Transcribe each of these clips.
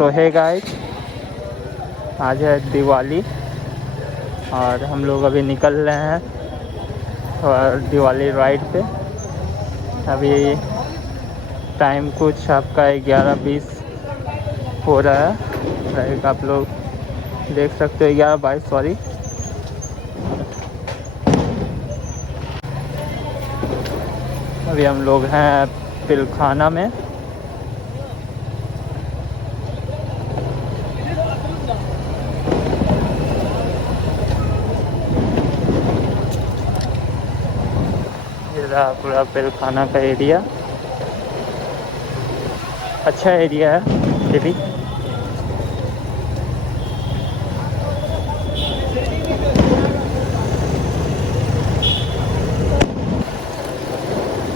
सो है गाइस, आज है दिवाली और हम लोग अभी निकल रहे हैं और दिवाली राइड पे। अभी टाइम कुछ आपका 11:20 हो रहा है। लाइक आप लोग देख सकते हो 11:22 सॉरी। अभी हम लोग हैं पिलखाना में। ये रहा पूरा पिलखाना का एरिया, अच्छा एरिया है ये भी।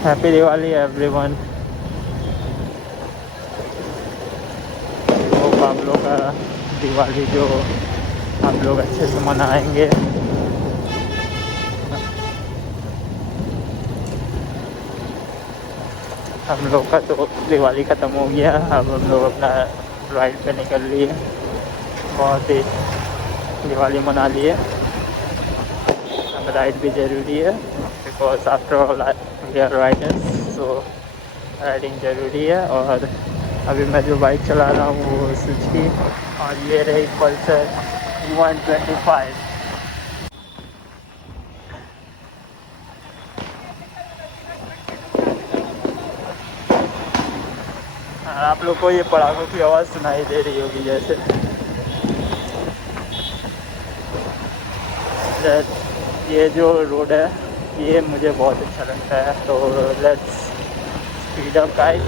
Happy Diwali everyone. होप आप लोग का दिवाली जो आप लोग अच्छे से मनाएंगे। हम लोग का तो दिवाली ख़त्म हो गया, अब हम लोग अपना राइड पे निकल लिए। बहुत ही दिवाली मना लिए। अब राइड भी ज़रूरी है because after all we are riders, so riding ज़रूरी है। और अभी मैं जो बाइक चला रहा हूँ वो सुजुकी और ये रही पल्सर 125। आप लोग को ये पटाखों की आवाज़ सुनाई दे रही होगी जैसे। ये जो रोड है ये मुझे बहुत अच्छा लगता है, तो लेट्स स्पीड अप गाइस।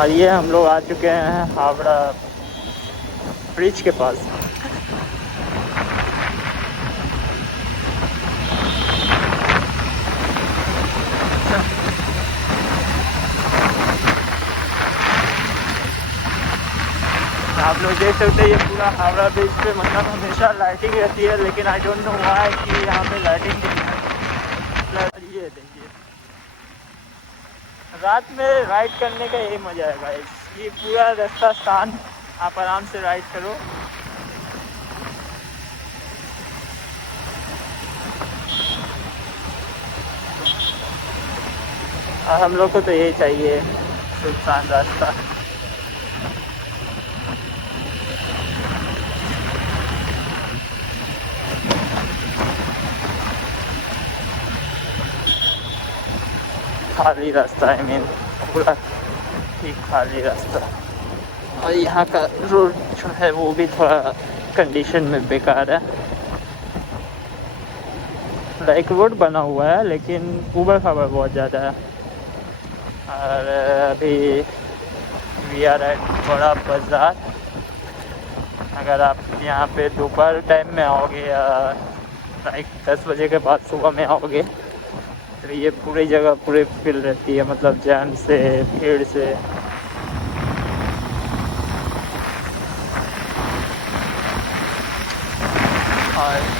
और ये हम लोग आ चुके हैं हावड़ा ब्रिज के पास। आप लोग देख सकते हैं ये पूरा हावड़ा ब्रिज पे मतलब हमेशा लाइटिंग रहती है, लेकिन आई डोंट नो व्हाई कि यहाँ पे लाइटिंग नहीं है। मतलब ये देखिए रात में राइड करने का यही मज़ा है गाइस, ये पूरा रास्ता शांत, आप आराम से राइड करो। और हम लोग को तो यही चाहिए, सुनसान रास्ता। खाली रास्ता, आई मीन पूरा ठीक खाली रास्ता। और यहाँ का रोड जो है वो भी थोड़ा कंडीशन में बेकार है। लाइक रोड बना हुआ है लेकिन ऊबड़ खाबड़ बहुत ज़्यादा है। और अभी वी आर एट बड़ा बाज़ार। अगर आप यहाँ पे दोपहर टाइम में आओगे या लाइक 10 बजे के बाद सुबह में आओगे तो ये पूरी जगह पूरी फिल रहती है, मतलब जैम से, भीड़ से। और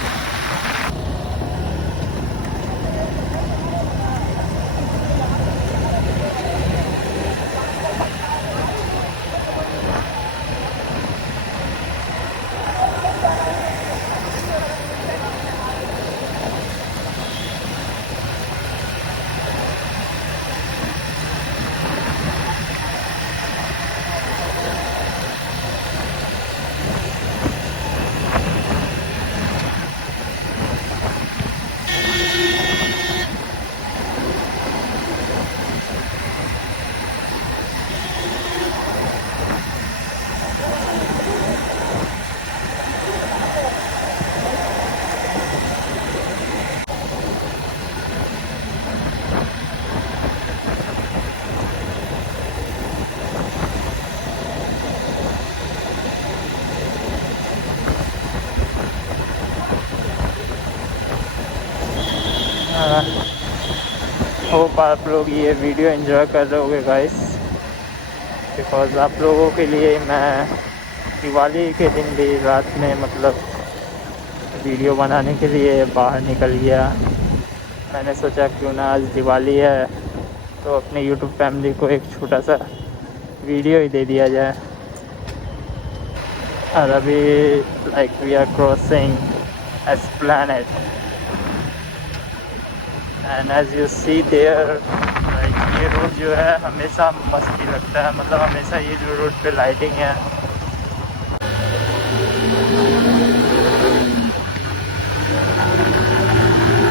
होप आप लोग ये वीडियो एंजॉय कर रहे होगे गाइस, बिकॉज़ आप लोगों के लिए मैं दिवाली के दिन भी रात में मतलब वीडियो बनाने के लिए बाहर निकल गया। मैंने सोचा क्यों ना आज दिवाली है तो अपने यूट्यूब फैमिली को एक छोटा सा वीडियो ही दे दिया जाए। और अभी like we are crossing as planet and as you see there, like ये रोड जो है हमेशा मस्त ही लगता है, मतलब हमेशा ये जो रोड पे लाइटिंग है।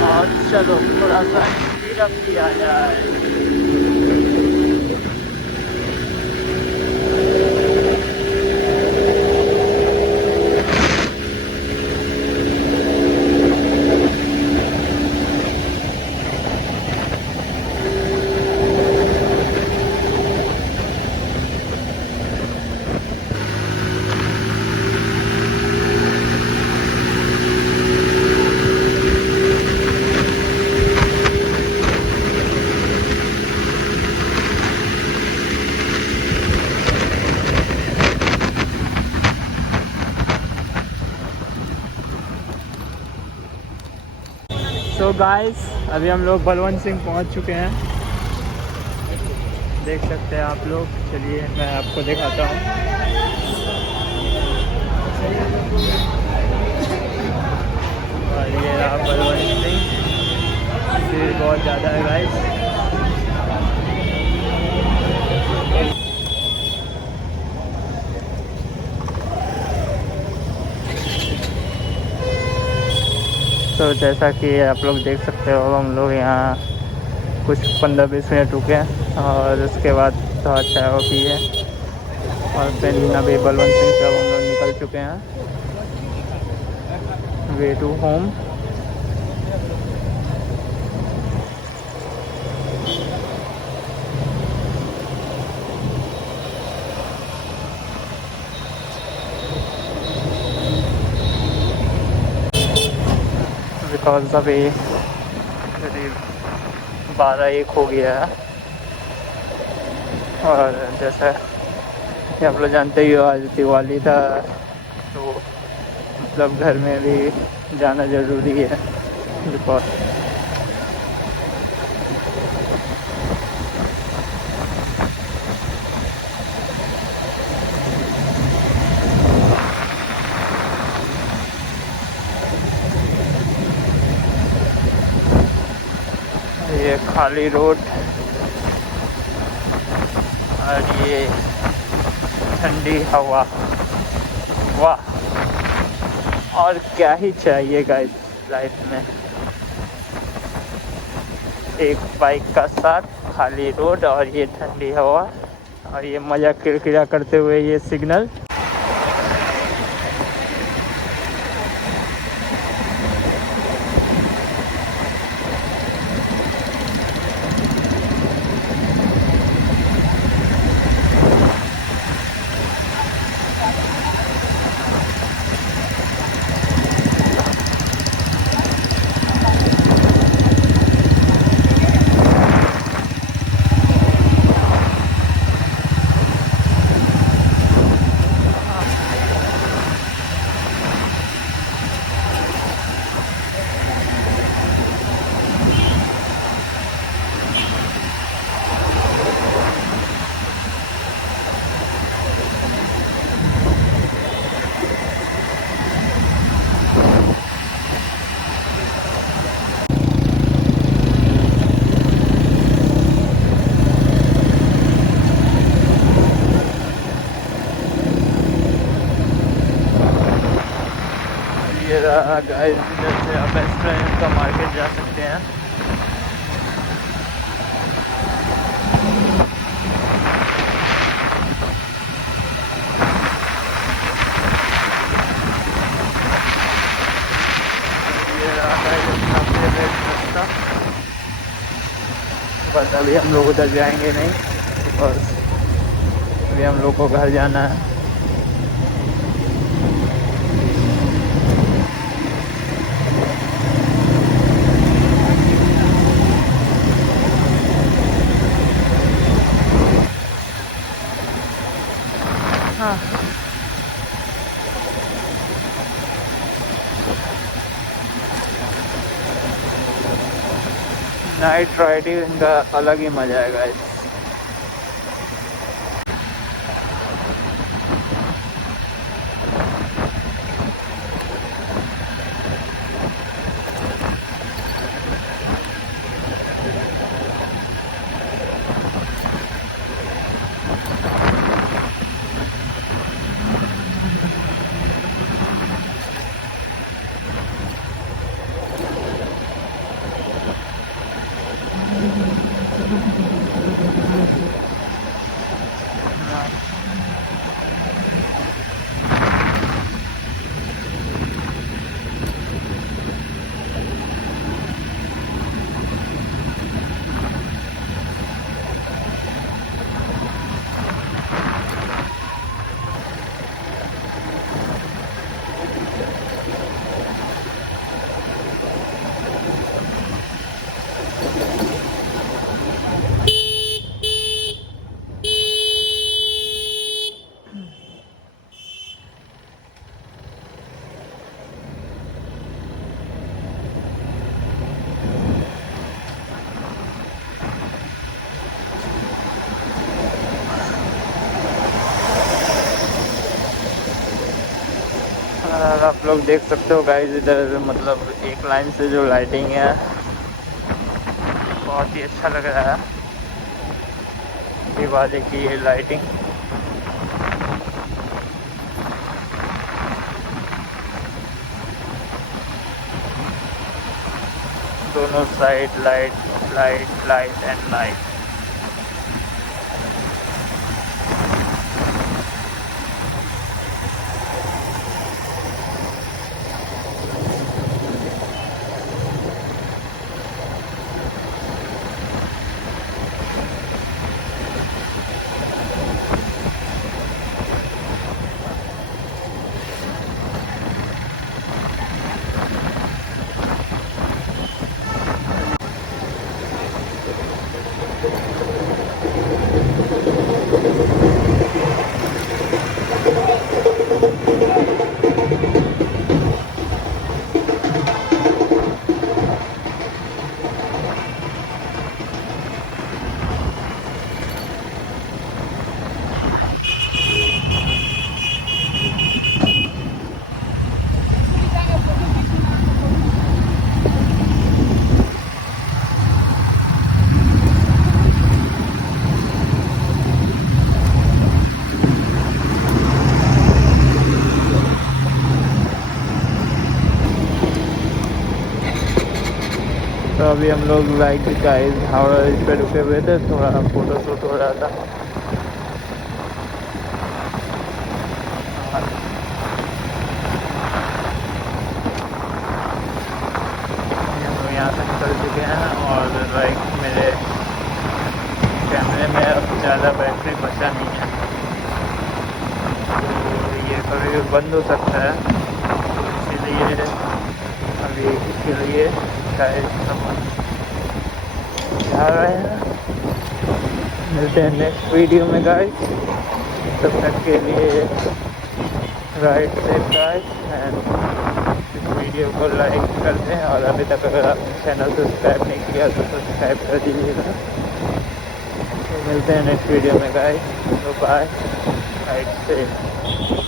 और चलो थोड़ा सा स्पीड अप किया जाए। तो गाइस अभी हम लोग बलवंत सिंह पहुंच चुके हैं, देख सकते हैं आप लोग। चलिए मैं आपको दिखाता हूँ। और ये रहा बलवंत सिंह, भीड़ बहुत ज़्यादा है गाइस। तो जैसा कि आप लोग देख सकते हो हम लोग यहाँ कुछ 15-20 मिनट रुके हैं और उसके बाद थोड़ा चाय पी है और फिर अभी बलवंत सिंह से हम लोग निकल चुके हैं वे टू होम। बिकॉज अभी करीब 12-1 हो गया है और जैसा कि आप लोग जानते ही हो आज दिवाली था, तो मतलब घर में भी जाना ज़रूरी है। बिकॉज ये खाली रोड और ये ठंडी हवा, वाह! और क्या ही चाहिए गाइस लाइफ में। एक बाइक का साथ, खाली रोड और ये ठंडी हवा और ये मज़ा किरकिरा करते हुए ये सिग्नल। गाइस इधर से आप रेस्टोरेंट का मार्केट जा सकते हैं। ये रहा गाइस अपना फेवरेट रास्ता, बट अभी हम लोग उधर जाएंगे नहीं बिकॉज अभी हम लोग को घर जाना है। हाँ, नाइट राइडिंग का अलग ही मजा है गाइस। और आप लोग देख सकते हो गाइस, इधर मतलब एक लाइन से जो लाइटिंग है बहुत ही अच्छा लग रहा है। दिवाली की ये लाइटिंग दोनों side light light light and light. तो अभी हम लोग लाइक गाइस हावड़ा ब्रिज पे रुके हुए थे, थोड़ा फोटो शूट हो रहा था। हम लोग यहाँ से निकल चुके हैं और लाइक मेरे कैमरे में अब ज़्यादा बैटरी बचा नहीं है, तो ये कभी भी बंद हो सकता है, तो इसीलिए अभी इसके लिए गाइस हम जा रहे हैं। मिलते हैं नेक्स्ट वीडियो में गाइस, तब तक के लिए राइट सेफ गाइस एंड इस वीडियो को लाइक कर दें, और अभी तक अगर आपने चैनल सब्सक्राइब नहीं किया तो सब्सक्राइब कर दीजिएगा। तो मिलते हैं नेक्स्ट वीडियो में गाइस, तो बाय, राइट सेफ।